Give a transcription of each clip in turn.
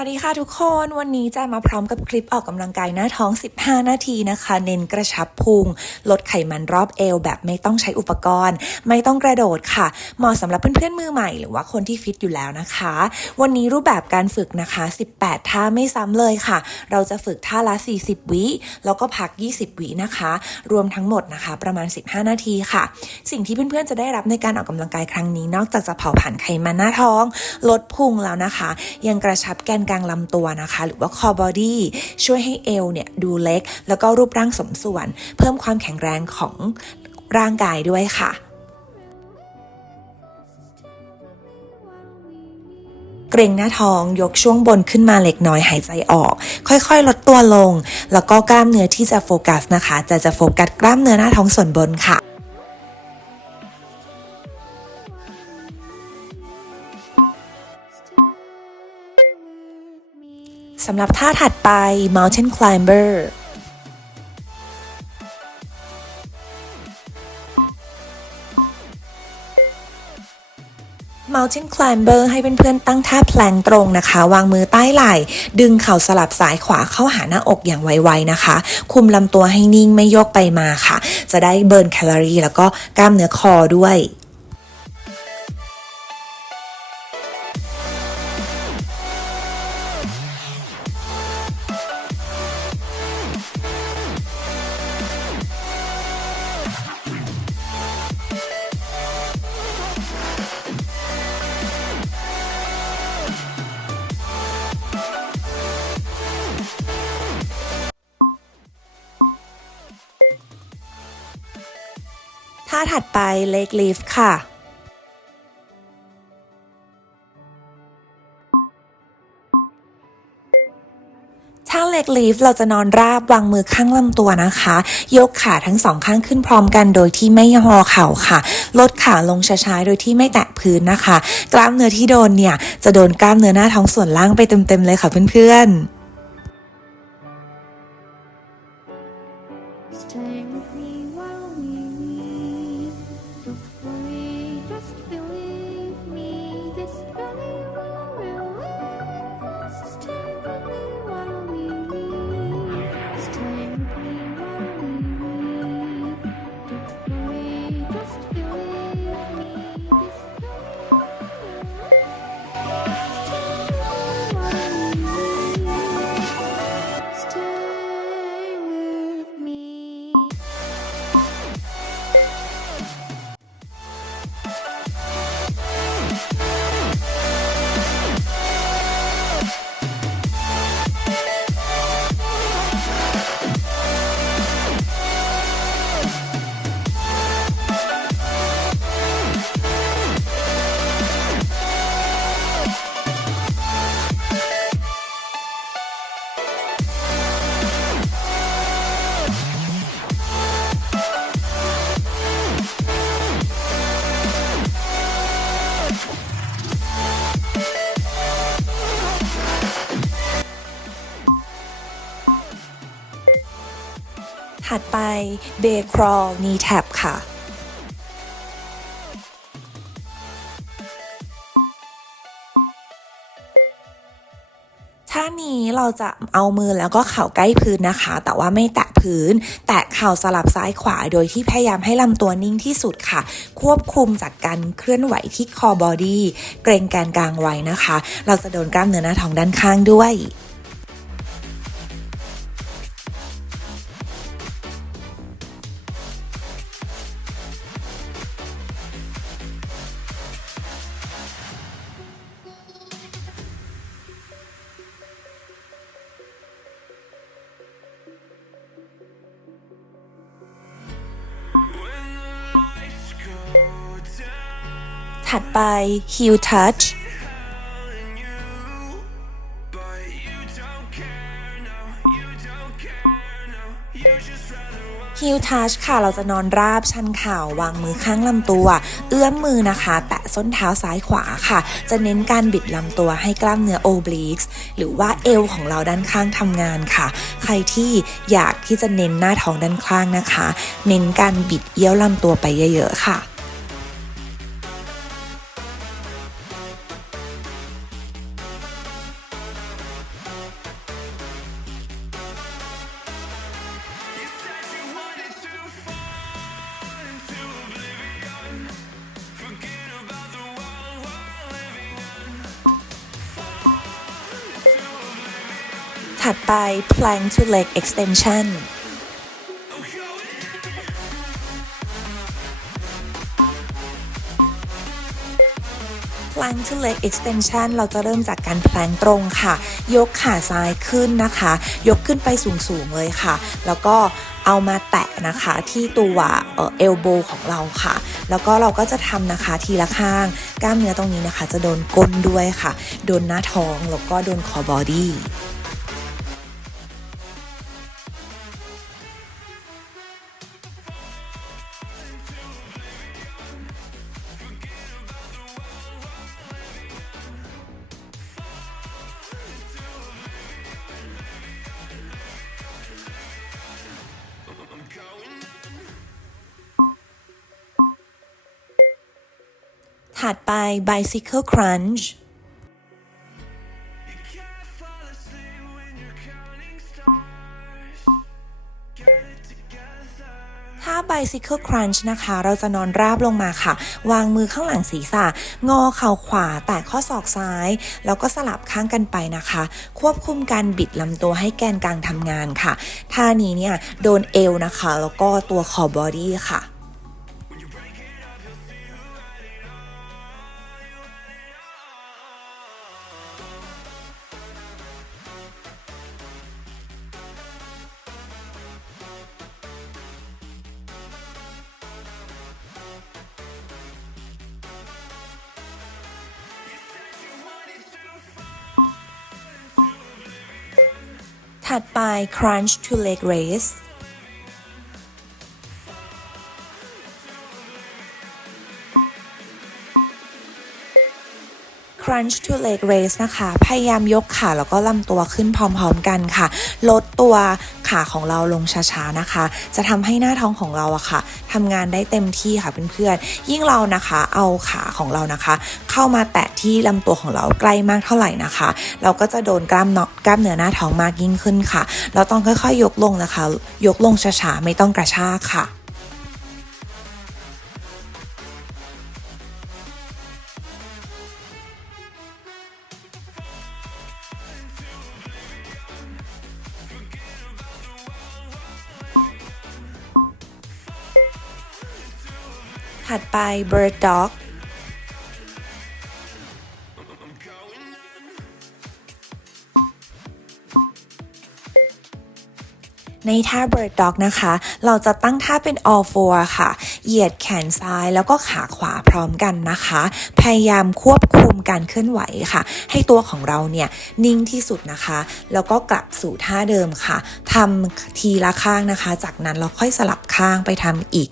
วัสดีค่ะทุกคนวันนี้จะมาพร้อมกับคลิปออกกำลังกายหน้าท้อง 15 นาทีนะคะ เน้นกระชับพุง ลดไขมันรอบเอว แบบไม่ต้องใช้อุปกรณ์ ไม่ต้องกระโดดค่ะ เหมาะสำหรับเพื่อนๆมือใหม่ หรือว่าคนที่ฟิตอยู่แล้วนะคะ วันนี้รูปแบบการฝึกนะคะ 18 ท่าไม่ซ้ำเลยค่ะ เราจะฝึกท่าละ 40 วิแล้วก็พัก 20 วินะคะ รวมทั้งหมดนะคะ ประมาณ 15 นาทีค่ะ สิ่งที่เพื่อนๆจะได้รับในการออกกำลังกายครั้งนี้ นอกจากจะเผาผลาญไขมันหน้าท้อง ลดพุงแล้วนะคะ ยังกระชับแกนกลางลำตัวนะคะ หรือว่า core body ช่วยให้เอวเนี่ยดูเล็ก แล้วก็รูปร่างสมส่วน เพิ่มความแข็งแรงของร่างกายด้วยค่ะเกรงหน้าท้องยกช่วงบนขึ้นมาเล็กน้อยหายใจออก ค่อยๆ ลดตัวลง แล้วก็กล้ามเนื้อที่จะโฟกัสนะคะ จะจะโฟกัสกล้ามเนื้อหน้าท้องส่วนบนค่ะ สำหรับท่าถัดไป mountain climber Mountain Climber ให้เพื่อนๆตั้งท่าแพลงตรงนะคะ วางมือใต้ไหล่ ดึงเข่าสลับซ้ายขวาเข้าหาหน้าอกอย่างไวๆนะคะ คุมลำตัวให้นิ่งไม่โยกไปมาค่ะ จะได้เบิร์นแคลอรี่แล้วก็กล้ามเนื้อคอด้วยาถัดไป leg lift ค่ะท่า leg lift เราจะนอนราบวางมือข้างลำตัวนะคะ ยกขาทั้งสองข้างขึ้นพร้อมกันโดยที่ไม่งอเข่าค่ะ ลดขาลงช้าๆโดยที่ไม่แตะพื้นนะคะ กล้ามเนื้อที่โดนเนี่ย จะโดนกล้ามเนื้อหน้าท้องส่วนล่างไปเต็มๆเลยค่ะเพื่อนๆ ไป Bay Crawl Knee Tap ค่ะท่านี้เราจะเอามือแล้วก็เข่าใกล้พื้นนะคะ แต่ว่าไม่แตะพื้น แตะเข่าสลับซ้ายขวา โดยที่พยายามให้ลำตัวนิ่งที่สุดค่ะ ควบคุมจากการเคลื่อนไหวที่คอบอดี้เกรงแกนกลางไว้นะคะ เราจะโดนกล้ามเนื้อหน้าท้องด้านข้างด้วย ถัดไป Heel Touch Heel Touch ค่ะเราจะนอนราบชันเข่าวางมือข้างลำตัว เอื้อมมือนะคะ แตะส้นเท้าซ้ายขวาค่ะ จะเน้นการบิดลำตัวให้กล้ามเนื้อ obliques หรือว่าเอวของเราด้านข้างทำงานค่ะ ใครที่อยากที่จะเน้นหน้าท้องด้านข้างนะคะ เน้นการบิดเอี้ยวลำตัวไปเยอะๆค่ะ ถัดไป plank to leg extension plank to leg extension เราจะเริ่มจากการ plank ตรงค่ะ ยกขาซ้ายขึ้นนะคะ ยกขึ้นไปสูงๆเลยค่ะ แล้วก็เอามาแตะนะคะที่ตัวเอลโบของเราค่ะ แล้วก็เราก็จะทำนะคะทีละข้าง กล้ามเนื้อตรงนี้นะคะ จะโดนก้นด้วยค่ะ โดนหน้าท้อง แล้วก็โดนคอบอดี้ ถัดไป bicycle crunch ถ้า bicycle crunch นะคะ เราจะนอนราบลงมาค่ะ วางมือข้างหลังศีรษะ งอเข่าขวาแตะข้อศอกซ้าย แล้วก็สลับข้างกันไปนะคะ ควบคุมการบิดลำตัวให้แกนกลางทำงานค่ะ ท่านี้เนี่ย โดนเอวนะคะ แล้วก็ตัวคอบอดี้ค่ะ ถัดไป crunch to leg raise Crunch to leg raise นะคะ พยายามยกขาแล้วก็ลำตัวขึ้นพร้อมๆกันค่ะ ลดตัวขาของเราลงช้าๆนะคะ จะทำให้หน้าท้องของเราอะค่ะทำงานได้เต็มที่ค่ะเพื่อนๆ ยิ่งเรานะคะเอาขาของเรานะคะ เข้ามาแตะที่ลำตัวของเราใกล้มากเท่าไหร่นะคะ เราก็จะโดนกล้ามเนาะกล้ามเนื้อหน้าท้องมากยิ่งขึ้นค่ะ เราต้องค่อยๆยกลงนะคะ ยกลงช้าๆไม่ต้องกระชากค่ะ ถัดไป bird dog ในท่า bird dog นะคะ เราจะตั้งท่าเป็น all four ค่ะ เหยียดแขนซ้ายแล้วก็ขาขวาพร้อมกันนะคะ พยายามควบคุมการเคลื่อนไหวค่ะ ให้ตัวของเราเนี่ยนิ่งที่สุดนะคะ แล้วก็กลับสู่ท่าเดิมค่ะทำทีละข้างนะคะ จากนั้นเราค่อยสลับข้างไปทำอีก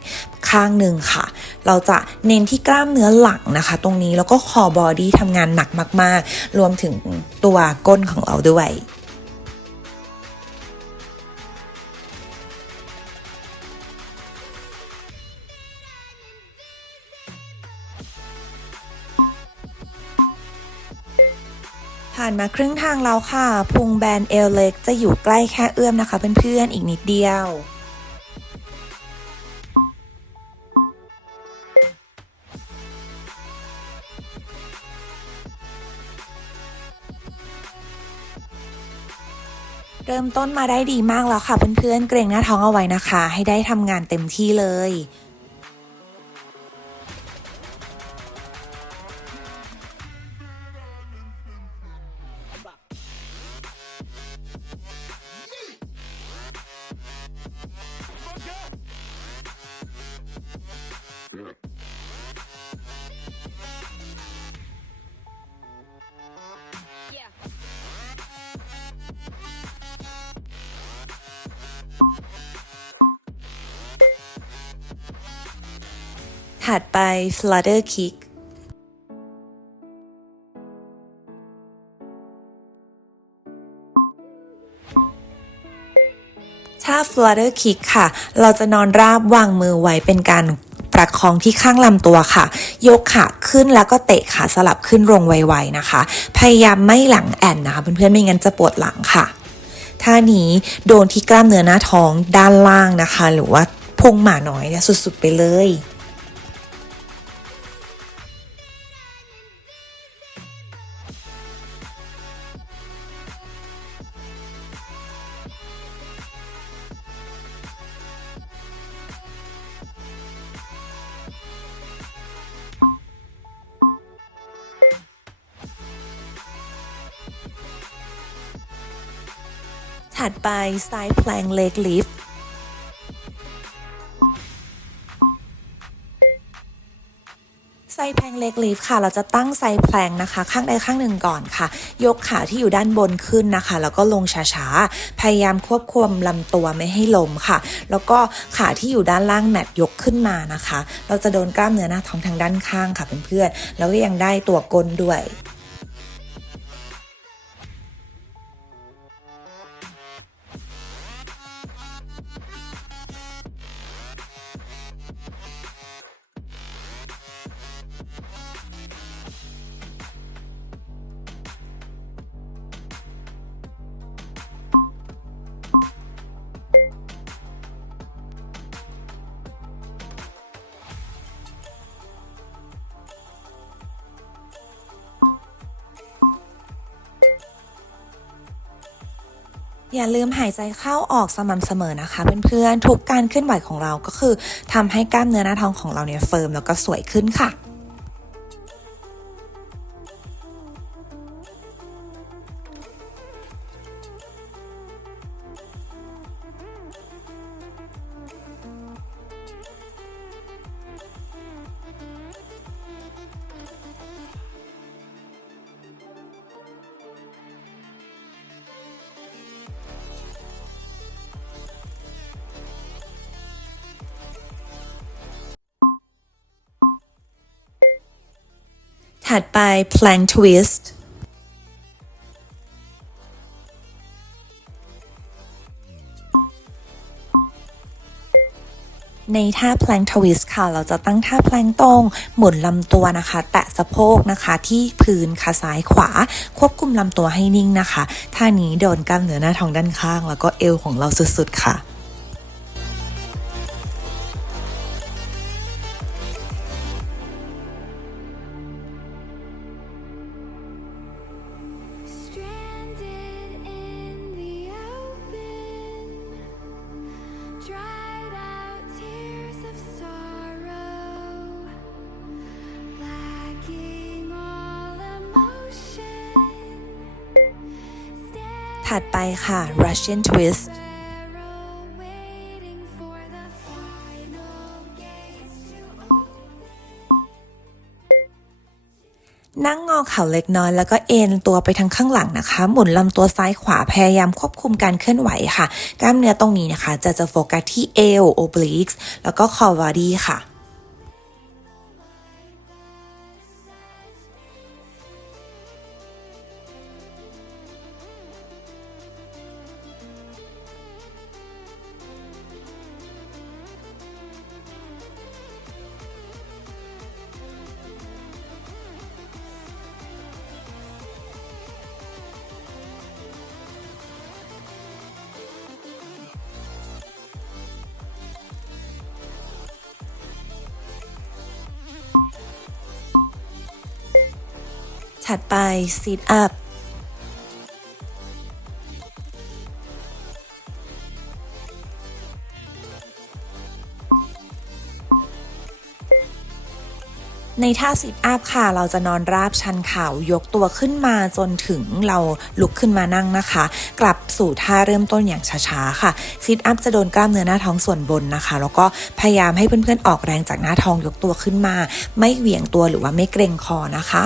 ข้างหนึ่งค่ะ เราจะเน้นที่กล้ามเนื้อหลังนะคะ ตรงนี้แล้วก็คอบอดี้ทำงานหนักมาก ๆ รวมถึงตัวก้นของเราด้วย ผ่านมาครึ่งทางแล้วค่ะ พุงแบนเอวเล็กจะอยู่ใกล้แค่เอื้อมนะคะเพื่อนๆ อีกนิดเดียวเริ่มต้นมาได้ดีมากแล้วค่ะเพื่อนๆ เกรงหน้าท้องเอาไว้นะคะ ให้ได้ทำงานเต็มที่เลย ถัดไป flutter kick ถ้า flutter kick ค่ะ เราจะนอนราบวางมือไว้เป็นการประคองที่ข้างลำตัวค่ะ ยกขาขึ้นแล้วก็เตะขาสลับขึ้นลงไวๆนะคะ พยายามไม่หลังแอนนะคะเพื่อนๆ ไม่งั้นจะปวดหลังค่ะท่านี้โดนที่กล้ามเนื้อหน้าท้องด้านล่างนะคะ หรือว่าพุงหมาน้อยเนี่ยสุดๆไปเลย ถัดไป side plank leg lift ไซแพลงเล็กลีฟค่ะ เราจะตั้งไซแพลงนะคะ ข้างใดข้างหนึ่งก่อนค่ะ ยกขาที่อยู่ด้านบนขึ้นนะคะ แล้วก็ลงช้าๆ พยายามควบคุมลำตัวไม่ให้ล้มค่ะ แล้วก็ขาที่อยู่ด้านล่างแมตยกขึ้นมานะคะ เราจะโดนกล้ามเนื้อหน้าท้องทางด้านข้างค่ะเพื่อนๆ แล้วก็ยังได้ตัวก้นด้วย อย่าลืมหายใจเข้าออกสม่ำเสมอนะคะเพื่อนๆทุกการเคลื่อนไหวของเราก็คือทำให้กล้ามเนื้อหน้าท้องของเราเนี่ยเฟิร์มแล้วก็สวยขึ้นค่ะ ถัดไป plank twist ในท่า plank twist ค่ะ เราจะตั้งท่า plank ตรง หมุนลำตัวนะคะ แตะสะโพกนะคะที่พื้นค่ะซ้ายขวา ควบคุมลำตัวให้นิ่งนะคะ ท่านี้โดนกล้ามเนื้อหน้าท้องด้านข้าง แล้วก็เอวของเราสุดๆค่ะ ถัดไปค่ะ Russian twist นั่งงอเข่าเล็กน้อยแล้วก็เอ็นตัวไปทางข้างหลังนะคะ หมุนลำตัวซ้ายขวาพยายามควบคุมการเคลื่อนไหวค่ะ กล้ามเนื้อตรงนี้นะคะ จะจะโฟกัสที่เอว obliques แล้วก็คอบอดี้ค่ะ ถัดไป sit up ในท่า sit up ค่ะ เราจะนอนราบชันเข่ายกตัวขึ้นมาจนถึงเราลุกขึ้นมานั่งนะคะ กลับสู่ท่าเริ่มต้นอย่างช้าๆค่ะ sit up จะโดนกล้ามเนื้อหน้าท้องส่วนบนนะคะ แล้วก็พยายามให้เพื่อนๆออกแรงจากหน้าท้องยกตัวขึ้นมา ไม่เหวี่ยงตัวหรือว่าไม่เกรงคอนะคะ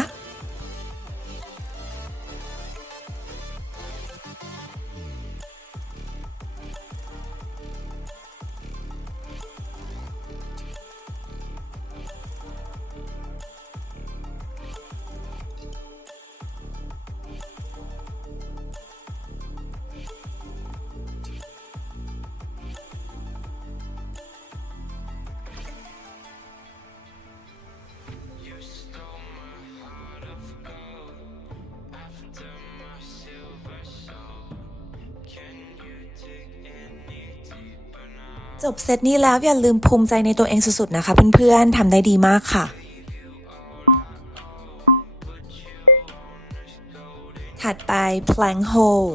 จบเซตนี้แล้วอย่าลืมภูมิใจในตัวเองสุดๆนะคะเพื่อนๆทำได้ดีมากค่ะ ถัดไป plank hold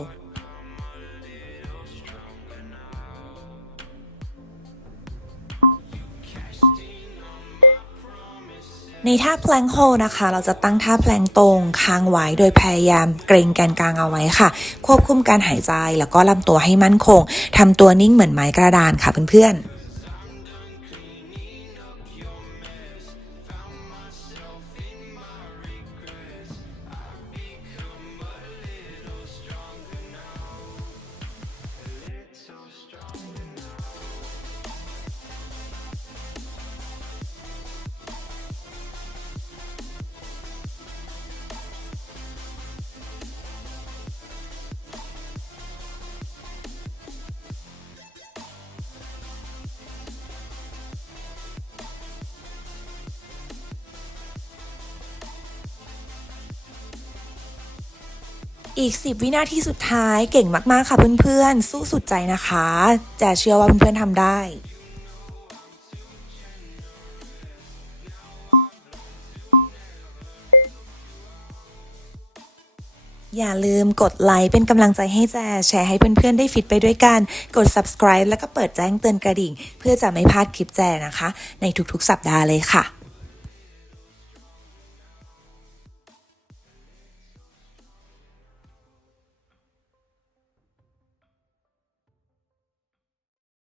ในท่าแพลงโฮนะคะ เราจะตั้งท่าแพลงตรงค้างไว้โดยพยายามเกรงแกนกลางเอาไว้ค่ะ ควบคุมการหายใจแล้วก็ลำตัวให้มั่นคงทำตัวนิ่งเหมือนไม้กระดานค่ะเพื่อนๆ อีก 10 วินาทีสุดท้ายเก่งมากๆค่ะเพื่อนๆ สู้สุดใจนะคะแจเชื่อว่าเพื่อนๆทำได้อย่าลืมกดไลค์เป็นกำลังใจให้แจแชร์ให้เพื่อนๆได้ฟิตไปด้วยกัน กด subscribe แล้วก็เปิดแจ้งเตือนกระดิ่ง เพื่อจะไม่พลาดคลิปแจนะคะ ในทุกๆสัปดาห์เลยค่ะ